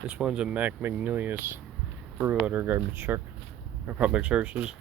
This one's a Mac Magnilius Brew Water garbage truck or public services.